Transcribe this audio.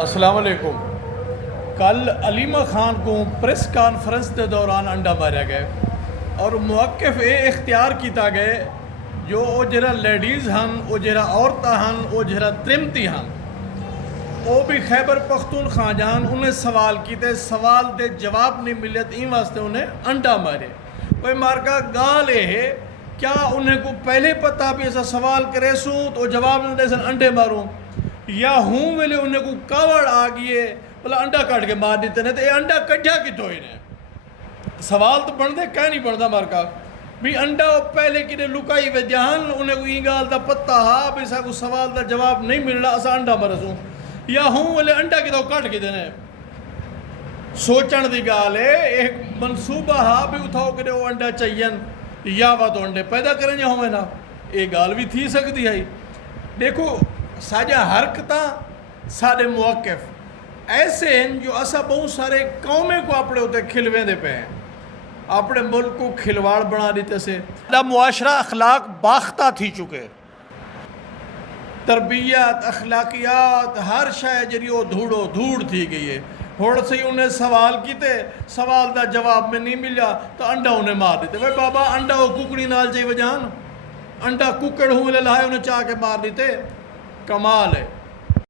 السلام علیکم۔ کل علیمہ خان کو پریس کانفرنس کے دوران انڈا ماریا گئے اور موقف یہ اختیار کیتا گئے جو وہ جہاں لیڈیز ہن، وہ جہاں عورتیں ہن، وہ جہاں ترمتی ہن، وہ بھی خیبر پختونخوا جان انہیں سوال کیتے، سوال دے جواب نہیں ملے تو این واسطے انہیں انڈا مارے۔ کوئی مارکا گال ہے کیا انہیں کو پہلے پتہ بھی ایسا سوال کرے سوں تو جواب نہیں دے سن انڈے ماروں، یا ہوں ویلے انہیں کو کاوڑ آ گئے بلا انڈا کٹ کے مار دیتے ہیں تو یہ انڈا کٹھا کتوں ہی نے سوال تو بندے کہیں نہیں بنتا مارکا بھی انڈا پہلے کنے لکائی وے جہان انہیں کو این گال دا پتہ ہا بھی سا کو سوال دا جواب نہیں مل رہا اسا انڈا مرسوں، یا ہوں ویلے انڈا کتوں کٹ کے دینے سوچن دی گال ہے۔ ایک منصوبہ ہا بھی اتھاؤ کنے وہ انڈا چاہین یا وہ تو انڈے پیدا کریں جا ہوئے نا، ایک گال بھی تھی سکتی ہے۔ دیکھو ساجہ حرکتاں سارے موقف ایسے ہیں جو اسا بہت سارے قومیں کو اپنے ہوتے کھلویں دے پہ ہیں، اپنے ملک کو کھلواڑ بنا دیتے سے معاشرہ اخلاق باختہ تھی چکے، تربیت اخلاقیات ہر شے جری وہ دھوڑو دھوڑ تھی گئی ہے۔ ہوڑ سے انہیں سوال کیتے، سوال دا جواب میں نہیں ملا تو انڈا انہیں مار دیتے۔ بھائی بابا انڈا وہ ککڑی نال چاہیے وجان، انڈا ککڑ ہوں لے لائے انہیں چاہ کے مار دیتے، کمال ہے۔